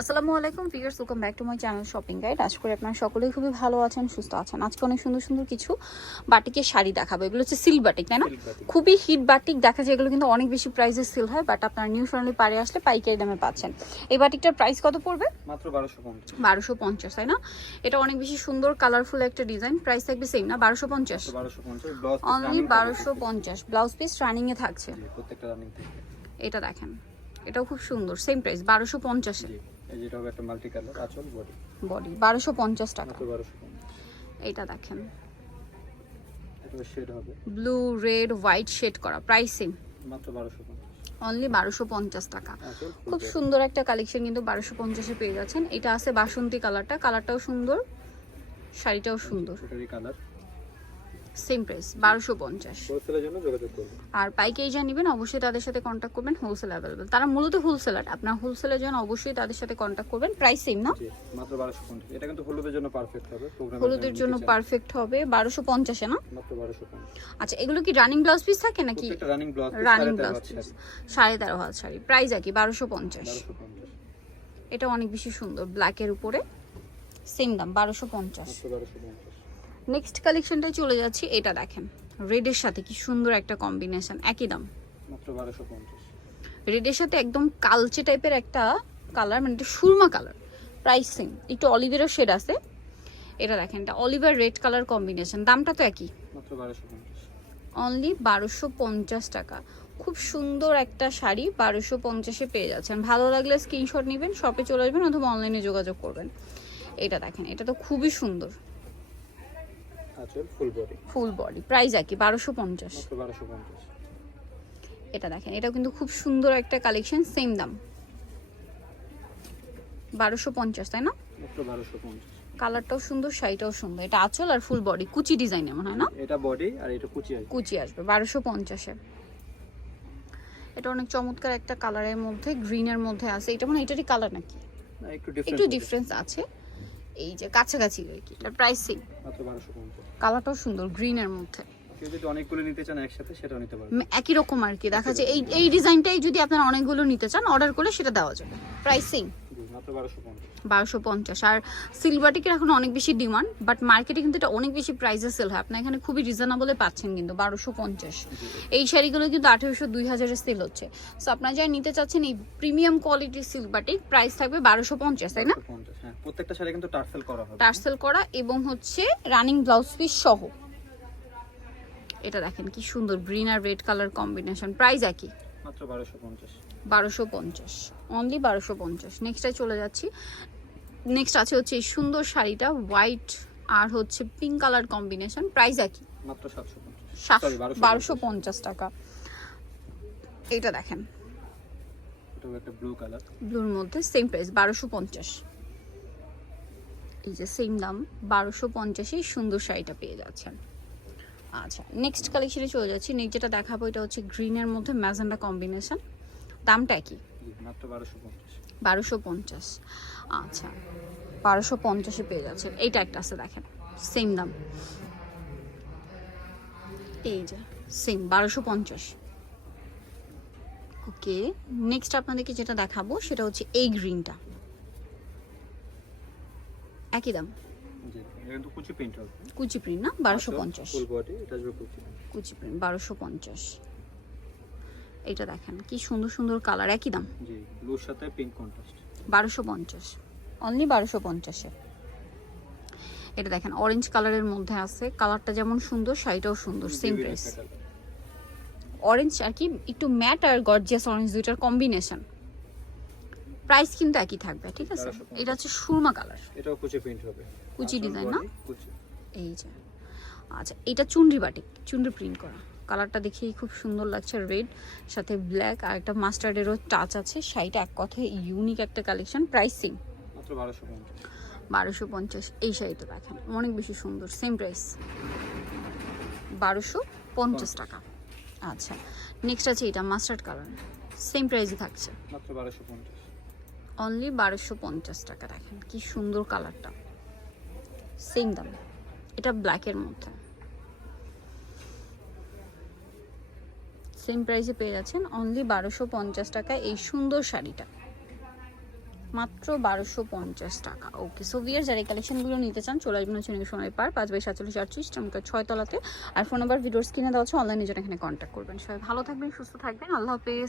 আসসালামু আলাইকুম viewers welcome back to my channel shopping guide. আশা করি আপনারা সকলেই খুবই ভালো আছেন সুস্থ আছেন। আজকে অনেক সুন্দর সুন্দর কিছু বাটিকের শাড়ি দেখাবো। এগুলো হচ্ছে সিল্ক বাটিক তাই না? খুবই হিট বাটিক দেখা যায় এগুলো কিন্তু অনেক বেশি প্রাইসে সেল হয় বাট আপনারা নিউ ফ্রেন্ডলি পারে আসলে পাইকারি দামে পাচ্ছেন। এই বাটিকটার প্রাইস কত পড়বে? মাত্র বারোশো পঞ্চাশ। বারোশো পঞ্চাশ তাই না? এটা অনেক বেশি সুন্দর কালারফুল একটা ডিজাইন প্রাইস থাকবে সেম না? বারোশো পঞ্চাশ? অনলি বারোশো পঞ্চাশ। ব্লাউজ পিস রানিংয়ে থাকছে। প্রত্যেকটা রানিং এটা দেখেন। এটাও খুব সুন্দর সেম প্রাইস বারোশো পঞ্চাশে। এই যেটা হবে একটা মাল্টি কালার আচল বডি বডি বারোশো পঞ্চাশ টাকা। বারোশো এটা দেখেন। এটা শেড হবে। ব্লু রেড হোয়াইট শেড করা প্রাইস মাত্র বারোশো অনলি বারোশো পঞ্চাশ টাকা। খুব সুন্দর একটা কালেকশন কিন্তু বারোশো পঞ্চাশে পেয়ে যাচ্ছেন। এটা আছে বাসন্তী কালারটা কালারটাও সুন্দর শাড়িটাও সুন্দর। কালার সেম প্রাইস বারোশো পঞ্চাশ। আর পাইকারি যা নেবেন অবশ্যই তাদের সাথে কন্ট্যাক্ট করবেন হোলসেল অ্যাভেলেবেল তারা মূলত হোলসেলার আপনার হোলসেলের জন্য অবশ্যই তাদের সাথে কন্ট্যাক্ট করবেন প্রাইস সেম না? মাত্র বারোশো পঞ্চাশ। এটা কিন্তু হলুদের জন্য পারফেক্ট হবে হলুদের জন্য পারফেক্ট হবে বারোশো পঞ্চাশে না? মাত্র বারোশো আচ্ছা এগুলো কি রানিং ব্লাউজ পিস থাকে নাকি? Running blouse running blouse piece সাড়ে তেরো হাত শাড়ি। প্রাইস আর কি বারোশো পঞ্চাশ। এটা অনেক বেশি সুন্দর ব্ল্যাকের উপরে। সেম দাম বারোশো পঞ্চাশ। নেক্সট কালেকশনটাই চলে যাচ্ছি এটা দেখেন। রেডের সাথে কি সুন্দর একটা কম্বিনেশন একই দাম। রেডের সাথে একদম কালচে টাইপের একটা কালার মানে এটা সুরমা কালার প্রাইস সেম একটু অলিভেরও শেড আছে। এটা দেখেন এটা অলিভার রেড কালার কম্বিনেশন দামটা তো একই। অনলি বারোশো পঞ্চাশ। টাকা। খুব সুন্দর একটা শাড়ি বারোশো পঞ্চাশে পেয়ে যাচ্ছেন। ভালো লাগলে স্ক্রিনশট নেবেন শপে চলে আসবেন অথবা অনলাইনে যোগাযোগ করবেন। এটা দেখেন এটা তো খুবই সুন্দর। আচল full body full body price একই বারোশো পঞ্চাশ। বারোশো পঞ্চাশ। এটা দেখেন এটাও কিন্তু খুব সুন্দর একটা কালেকশন সেম দাম। বারোশো পঞ্চাশ তাই না? বারোশো পঞ্চাশ। কালারটাও সুন্দর শাড়িটাও সুন্দর। এটা আঁচল আর ফুল বডি কুচি ডিজাইনে মনে হয় না? এটা বডি আর এটা কুচি আসবে। কুচি আসবে বারোশো পঞ্চাশে। এটা অনেক চমৎকার একটা কালারের মধ্যে গ্রিনের মধ্যে আছে। এটা মানে এটারই কালার নাকি? একটু ডিফারেন্স আছে। এই যে কাছাকাছি আর কি এটা প্রাইস সেম কালারটাও সুন্দর গ্রিনের মধ্যে। যদি অনেকগুলো নিতে চান একসাথে সেটা নিতে পারবেন। একই রকম আর কি দেখা যায় এই এই ডিজাইনটাই যদি আপনারা অনেকগুলো নিতে চান অর্ডার করলে সেটা দেওয়া যাবে। প্রাইস বারোশো পঞ্চাশ। আর সিলভারটিকের এখন অনেক বেশি ডিমান্ড বাট মার্কেটে কিন্তু এটা অনেক বেশি প্রাইসে সেল হয়। আপনার এখানে খুবই রিজনেবলে পাচ্ছেন কিন্তু বারোশো পঞ্চাশ। এই শাড়িগুলো কিন্তু আঠেরোশো দুই হাজারে সেল হচ্ছে। সো আপনারা যারা নিতে চাচ্ছেন এই প্রিমিয়াম কোয়ালিটির সিলভারটিক প্রাইস থাকবে বারোশো পঞ্চাশ তাই না? হ্যাঁ। প্রত্যেকটা শাড়ি কিন্তু টার্সেল করা হবে। টার্সেল করা এবং হচ্ছে রানিং ব্লাউজ পিস সহ। এটা দেখেন কি সুন্দর গ্রিন আর রেড কালার কম্বিনেশন। প্রাইস একই। মাত্র বারোশো পঞ্চাশ। বারোশো পঞ্চাশ অনলি বারোশো পঞ্চাশ। নেক্সটটাই চলে যাচ্ছি। নেক্সট আছে হচ্ছে এই সুন্দর শাড়িটা হোয়াইট আর হচ্ছে পিঙ্ক কালার কম্বিনেশন প্রাইস একই। মাত্র সাতশো পঞ্চাশ। সাত- Sorry, 1250 বারোশো পঞ্চাশ টাকা। এটা দেখেন। এটা একটা ব্লু কালার ব্লুর মধ্যে সেম প্রাইস বারোশো পঞ্চাশ। এই যে সেম দাম বারোশো পঞ্চাশেই সুন্দর শাড়িটা পেয়ে যাচ্ছেন। আচ্ছা নেক্সট কালেকশনে চলে যাচ্ছি। নেক্সট যেটা দেখাবো এটা হচ্ছে গ্রিনের মধ্যে ম্যাজেন্ডা কম্বিনেশন দামটা মাত্র বারোশো পঞ্চাশ। আচ্ছা বারোশো পঞ্চাশে পেয়ে যাচ্ছেন। এইটা একটা আছে দেখেন সেম দাম। এই যে সেম বারোশো পঞ্চাশ। ওকে নেক্সট আপনাদেরকে যেটা দেখাবো সেটা হচ্ছে এই গ্রিনটা একই দাম? এটা কিন্তু কুচি প্রিন্ট হবে। কুচি প্রিন্ট না? বারোশো পঞ্চাশ। ফুল বডি এটা আসবে কুচি কুচি প্রিন্ট বারোশো পঞ্চাশ। এইটা দেখেন কি সুন্দর সুন্দর কালার একই দাম? জি ব্লুর সাথে পিঙ্ক কন্ট্রাস্ট বারোশো পঞ্চাশ। অনলি বারোশো পঞ্চাশে। এটা দেখেন অরেঞ্জ কালারের মধ্যে আছে। কালারটা যেমন সুন্দর শাড়িটাও সুন্দর সেম প্রাইস অরেঞ্জ আর কি একটু ম্যাট আর গর্জিয়াস অরেঞ্জ দুইটার কম্বিনেশন প্রাইস কিন্তু একই থাকবে ঠিক আছে? এটা হচ্ছে সুরমা কালার এটাও কুচি প্রিন্ট হবে। কুচি ডিজাইন না? কুচি। এই যে। আচ্ছা এটা চুনরি বাটিক চুনরি প্রিন্ট করা। কালারটা দেখেই খুব সুন্দর লাগছে রেড সাথে ব্ল্যাক আর একটা মাস্টার্ডেরও টাচ আছে। শাড়িটা এক কথায় ইউনিক একটা কালেকশন প্রাইস সেম মাত্র বারোশো পঞ্চাশ। বারোশো পঞ্চাশ এই শাড়িটা দেখেন অনেক বেশি সুন্দর সেম প্রাইস বারোশো পঞ্চাশ টাকা। আচ্ছা নেক্সট আছে এটা মাস্টার্ড কালার সেম প্রাইসই থাকছে। মাত্র বারোশো পঞ্চাশ। অনলি বারোশো পঞ্চাশ টাকা, দেখেন কি সুন্দর কালারটা। সেম দাম। এটা ব্ল্যাকের মধ্যে। সেম প্রাইসে পেয়ে যাচ্ছেন অনলি বারোশো পঞ্চাশ টাকা এই সুন্দর শাড়িটা। মাত্র বারোশো পঞ্চাশ টাকা। ওকে সো বিয়ার যারা এই কালেকশনগুলো নিতে চান, চলে আসবেন হচ্ছে সময় পার পাঁচ বাই সাতচল্লিশ চমকা ছয় তলাতে। আর ফোন নাম্বার ভিডিওস কিনে দেওয়া হচ্ছে অনলাইনে জন্য এখানে কন্ট্যাক্ট করবেন। সবাই ভালো থাকবেন, সুস্থ থাকবেন। আল্লাহ হাফেজ।